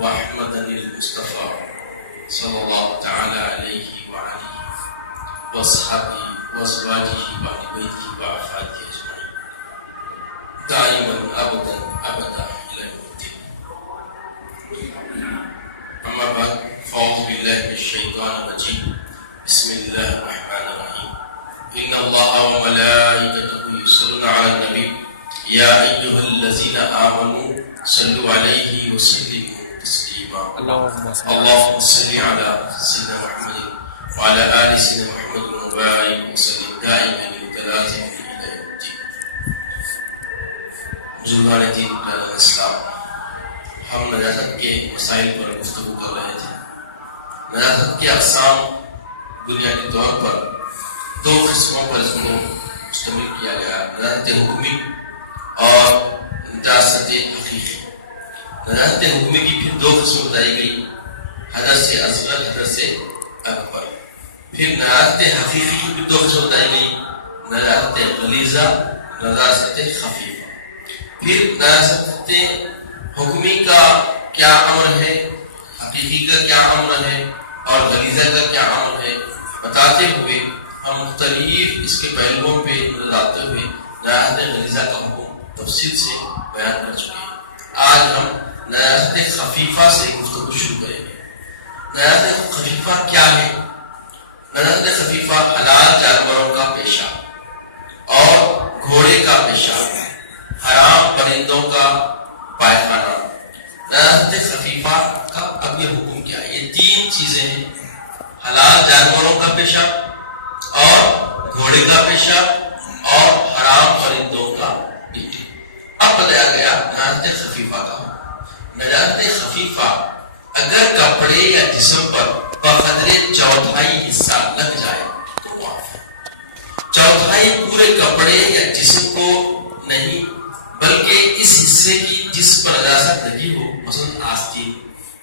وأحمد المصطفى صلى الله تعالى عليه وعلى وأصحابه وأزواجه وأهل بيته وأفراده أجمعين دائما أبدا إلى يوم الدين. أما بعد فأعوذ بالله من الشيطان الرجيم. بسم الله الرحمن الرحيم. إن الله وملائكته يصلون على النبي يا أيها الذين آمنوا صلوا عليه وسلموا تسليما. اللهم صل على سيدنا محمد وعلى آل سيدنا محمد وبارك وسلم دائما متلازما إلى يوم الدين. بزرگان دین اسلام، ہم نجاست کے مسائل پر گفتگو کر رہے تھے. نجاست کے اقسام بنیادی طور پر دو قسموں پر اس کو مشتمل کیا گیا: نجاست حکمی اور نجاست حقیقی. نجاست حکمی کی پھر دو قسم بتائی گئی: حدث اصغر، حدث اکبر. پھر نجاست حقیقی کی بھی دو قسم بتائی گئی: نجاست غلیظہ، نجاست خفیفہ. پھر نجاست حکمی کا کیا امر ہے، حقیقی کا کیا امر ہے اور غلیظہ کا کیا امر ہے بتاتے ہوئے ہم مختلف اس کے پہلوؤں پہ نظر آتے ہوئے نجاست غلیظہ کا حکم تفصیل سے بیان کر چکے ہیں. آج ہم نجاست خفیفہ سے گفتگو شروع کریں گے. نجاست خفیفہ کیا ہے؟ نجاست خفیفہ حلال جانوروں کا پیشاب اور گھوڑے کا پیشاب، حرام پرندوں کا پائخانہ. نجاست خفیفہ کا اب یہ حکم کیا ہے؟ یہ تین چیزیں ہیں: حلال جانوروں کا پیشاب اور گھوڑے کا پیشاب اور حرام پرندوں کا مٹی. اب بتایا گیا نجاست خفیفہ کا. نجاست خفیفہ اگر کپڑے یا جسم پر بقدر چوتھائی حصہ لگ جائے تو معاف ہے. چوتھائی پورے کپڑے یا جسم کو نہیں بلکہ اس حصے کی جس پر نجاست لگی ہو، مثلا آستین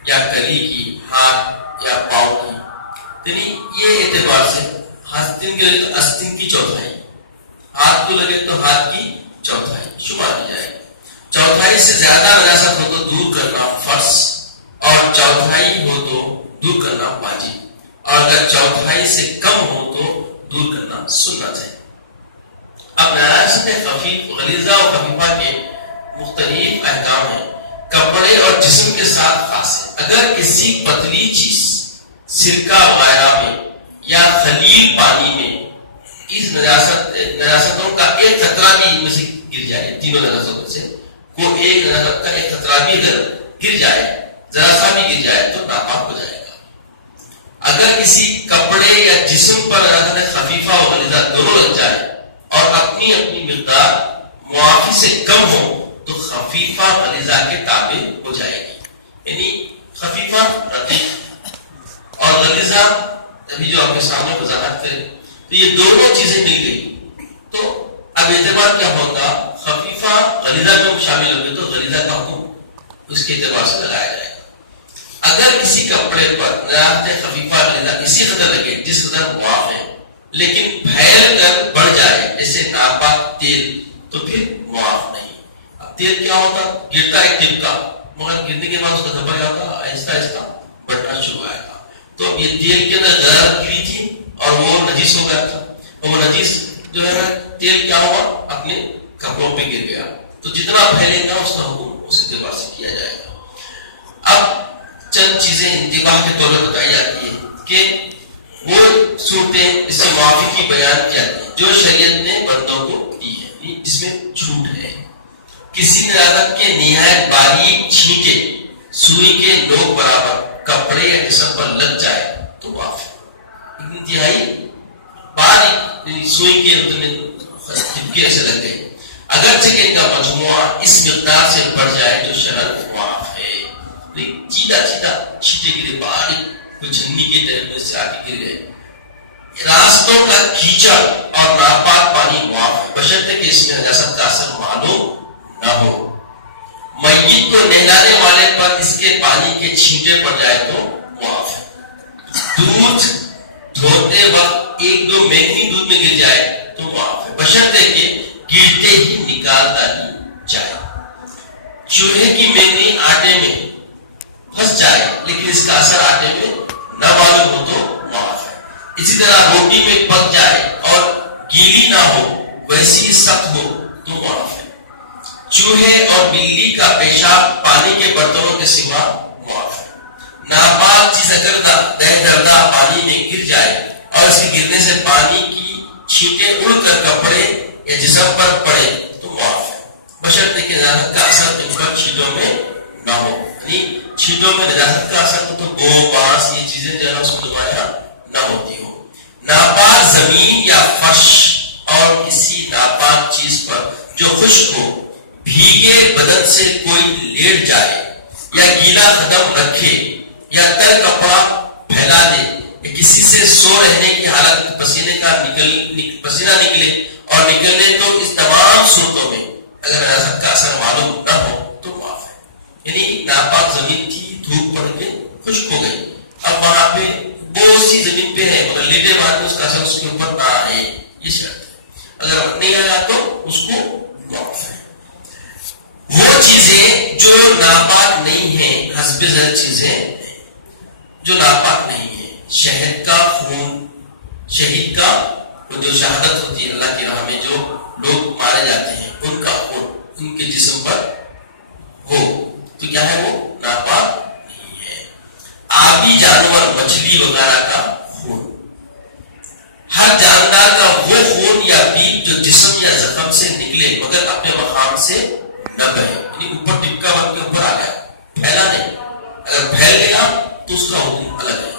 یا کلی کی، ہاتھ یا پاؤں کی. یعنی یہ اعتبار سے آستین کے لگے تو آستین کی چوتھائی، ہاتھ کو لگے تو ہاتھ کی چوتھائی شمار کی جائے گی. چوتھائی سے زیادہ نجاست ہو تو دور کرنا فرض، اور چوتھائی ہو تو دور کرنا واجب، اور اگر چوتھائی سے کم ہو تو دور کرنا سنت ہے. اب نجاست خفیف، غلیظہ اور خفیفہ کے مختلف احکام ہیں. کپڑے اور جسم کے ساتھ خاص ہے. اگر کسی پتلی چیز، سرکہ وغیرہ میں یا خلیل پانی میں اس نجاستوں کا ایک قطرہ بھی ان میں سے گر جائے، تینوں نجاستوں سے کو ایک نجاست کا ایک قطرہ بھی اگر گر جائے، ذرا سا بھی گر جائے تو ناپاک ہو جائے گا. اگر کسی کپڑے یا جسم پر نجاست خفیفہ اور غلیظہ دونوں لگ جائے اور اپنی اپنی مقدار معافی سے کم ہو تو خفیفہ غلیظہ کے تابع ہو جائے گی. یعنی خفیفہ رقیق اور غلیظہ ابھی جو آپ کے سامنے وضاحت کریں تو یہ دونوں چیزیں مل گئی تو اب اعتبار کیا ہوگا؟ خفیفہ غلیظہ میں شامل ہوگی تو غلیظہ کا حکم اس کے اعتبار سے لگایا جائے گا. اگر کسی کپڑے پر نجاست خفیفہ غلیظہ اسی قدر لگے جس قدر معاف ہے لیکن پھیل کر بڑھ جائے جیسے ناپاک تیل تو پھر معاف نہیں. اب تیل کیا ہوتا؟ گرتا ہے ٹپکا، مگر گرنے کے بعد اس کا دھبا کیا ہوتا؟ آہستہ آہستہ بڑھنا شروع آئے گا. تو اب یہ تیل کے اندر غرض گری تھی اور وہ نجیس ہو گیا تھا، اور وہ نجیس جو ہے نا تیل کیا ہوا؟ اپنے کپڑوں پہ گر گیا. تو جتنا پھیلے گا اس کا حکم اس اعتبار سے کیا جائے گا. اب چند چیزیں انتباہ کے طور پر بتائی جاتی ہیں کہ وہ صورتیں اس سے معافی کی بیان کی جاتی ہیں جو شریعت نے بندوں کو دی ہے، جس میں چھوٹ ہے. کسی نجاست کے نہایت باریک چھینٹے سوئی کے نوک برابر کپڑے یا جسم پر لگ جائے تو معاف ہے. انتہائی باریک سوئی کے چھپکے ایسے لگ گئے، اگرچہ کہ ان کا مجموعہ اس مقدار سے بڑھ جائے تو شرط معاف ہے. چیدہ چھینٹے گرے، باریک جھنی کے طرح سے آگے گر گئے. راستوں کا کیچڑ اور ناپاک پانی معاف ہے بشرطے کہ اس میں نجاست کا اثر معلوم نہ ہو. میت کو نہلانے والے پر اس کے پانی کے چھینٹے پڑ جائے تو معاف ہے. دودھ دھوتے وقت ایک دو مینگنی دودھ میں گر جائے تو معاف ہے بشرطے کہ گرتے ہی نکالتا ہی جائے. چولہے کی مینگنی آٹے میں پھنس جائے لیکن اس کا اثر آٹے میں نہ معلوم ہو تو معاف ہے. اسی طرح روٹی میں پک جائے اور گیلی نہ ہو ویسی سخت ہو تو معاف ہے. چوہے اور بلی کا پیشاب پانی کے برتنوں کے سوا معاف ہے. ناپاک چیز اگر دہ دردہ پانی میں گر جائے اور اس کے گرنے سے پانی کی چھینٹیں اڑ کر کپڑے یا جسم پر پڑے تو معاف ہے بشرطے کہ نجاست کا اثر ان پر چھینٹوں میں نہ ہو. یعنی چھینٹوں میں نجاست کا اثر تو بو بانس یہ چیزیں جو ہے اس کو نمایاں نہ ہوتی ہو. ناپاک زمین یا فرش اور کسی ناپاک چیز پر جو خشک ہو بھیگے بدن سے کوئی لیٹ جائے یا گیلا قدم رکھے یا تر کپڑا پھیلا دے یا کسی سے سو رہنے کی حالت میں پسینہ نکلے اور نکلنے تو اس تمام صورتوں میں اگر نجاست کا اثر معلوم نہ ہو تو معاف ہے. یعنی ناپاک زمین تھی دھوپ پڑ کے خشک ہو گئی اب وہاں پہ بہت سی زمین پہ ہے مگر لیٹے بعد میں اس کا اثر اس کے اوپر نہ آئے یہ شرط ہے. اگر نہیں آیا تو اس کو معاف ہے. وہ چیزیں جو ناپاک نہیں ہیں حسب ذات چیزیں جو ناپاک نہیں ہے شہد کا خون شہید کا وہ جو شہادت ہوتی ہے اللہ کی راہ میں جو لوگ مارے جاتے ہیں ان کا خون ان کے جسم پر ہو تو کیا ہے وہ ناپاک نہیں ہے. آبی جانور مچھلی وغیرہ کا خون ہر جاندار کا وہ خون یا پیپ جو جسم یا زخم سے نکلے مگر اپنے مقام سے نہ بہے یعنی اوپر ٹپکا بن کے اوپر آ گیا پھیلا نہیں اگر پھیل گیا تو اس کا حکم الگ ہے.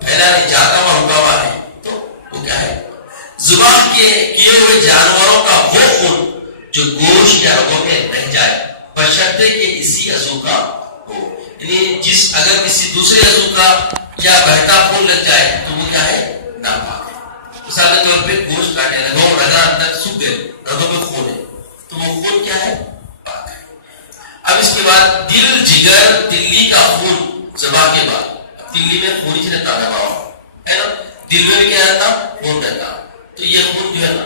پھیلا نہیں جاتا ہوا رکا ہوا ہے تو وہ کیا ہے. زبان کے کیے ہوئے جانوروں کا وہ خون جو گوشت یا رگوں میں رہ جائے بشرطے کہ اسی عضو کا ہو. یعنی جس اگر کسی دوسرے عضو کا یا بہتا خون لگ جائے تو وہ کیا ہے ناپاک ہے. مثال کے طور پہ گوشت کاٹے رگوں رگا اندر سوکھ گئے رگوں میں خون ہے تو وہ خون کیا ہے پاک ہے. اب اس کے بعد دل جگر تلی کا خون ذبح کے بعد تلی میں خون ہی رہتا ہے نا دل میں بھی کیا رہتا خون رہتا تو یہ خون جو ہے نا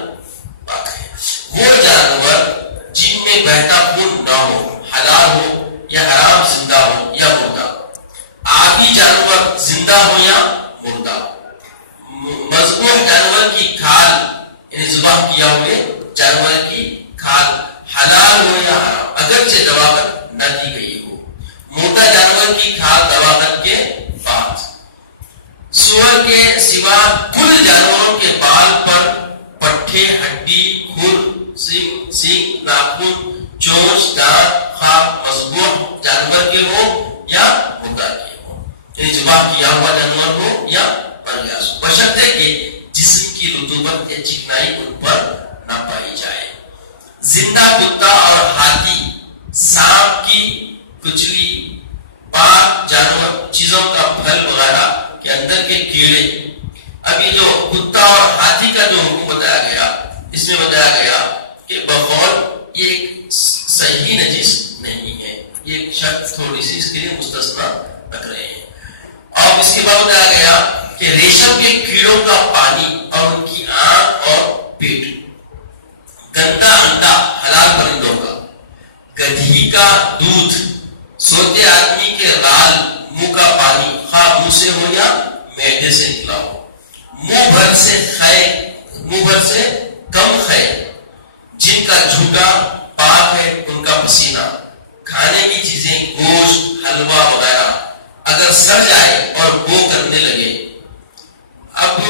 پاک ہے. وہ جانور جن میں بہتا خون نہ ہو حلال ہو یا حرام زندہ ہو یا مردہ. آبی جانور زندہ ہو یا مردہ. مذبوح جانور کی کھال یعنی ذبح کیا ہوئے جانور کی کھال حلال ہو یا حرام اگرچہ دواغت نہ کی گئی ہو. موٹا جانور کی کھال دواغت کے بعد. سور کے سوا کل جانوروں کے بال پر پٹھے ہڈی کھر سینگ ناخن چونچ دانت خواہ مذبوح جانور کے ہو یا مردہ کے ہو یعنی ذبح کیا ہوا جانور ہو یا پریاس ہو بشرطے کہ جسم کی رطوبت یا چکنائی ان پر نہ پائی جائے. زندہ کتا اور ہاتھی سانپ کی کچلی پاک جانور چیزوں کا پھل وغیرہ کے اندر کے کیڑے. اب یہ جو کتا اور ہاتھی کا جو حکم بتایا گیا اس میں بتایا گیا کہ بقول یہ ایک صحیح نجس نہیں ہے یہ ایک شرط تھوڑی سی اس کے لیے مستثنا رکھ رہے ہیں. اور اس کے بعد بتایا گیا کہ ریشم کے کیڑوں کا پانی اور ان کی آنکھ اور پیٹ. گندا انڈا حلال پرندوں کا. گدھی کا دودھ. سوتے آدمی کے رال منہ کا پانی خواہ منہ سے ہو یا معدے سے نکلا ہو. منہ بھر سے کم خے جن کا جھوٹا پاک ہے ان کا پسینہ. کھانے کی چیزیں گوشت حلوہ وغیرہ اگر سڑ جائے اور بو کرنے لگے اب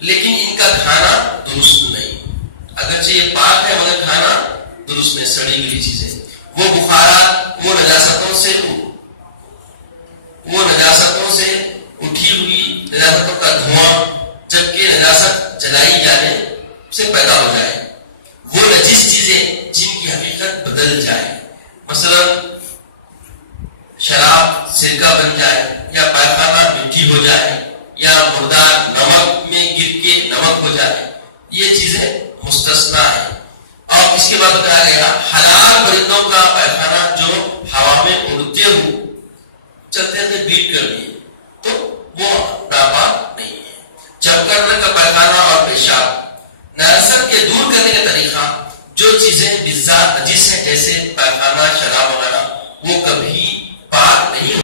لیکن ان کا کھانا درست نہیں اگرچہ یہ پاک ہے مگر کھانا درست نہیں سڑی گئی چیزیں. وہ بخارات وہ نجاستوں سے اٹھی ہوئی نجاستوں کا دھواں جبکہ نجاست جلائی جانے سے پیدا ہو جائے. وہ نجس چیزیں جن کی حقیقت بدل جائے مثلا شراب سرکہ بن جائے یا پائخانہ مٹی ہو جائے یا مردار نمک میں گر کے نمک ہو جائے یہ چیزیں مستثنا ہے. اور اس کے بعد بتایا گیا حلال پرندوں کا پائخانہ جو ہوا میں اڑتے ہو چلتے ہوئے بیٹ کر دیے تو وہ ناپاک نہیں ہے. چمکڑ کا پائخانہ اور پیشاب. نجاست کے دور کرنے کا طریقہ جو چیزیں بالذات نجس ہیں جیسے پائخانہ شراب وغیرہ وہ کبھی پاک نہیں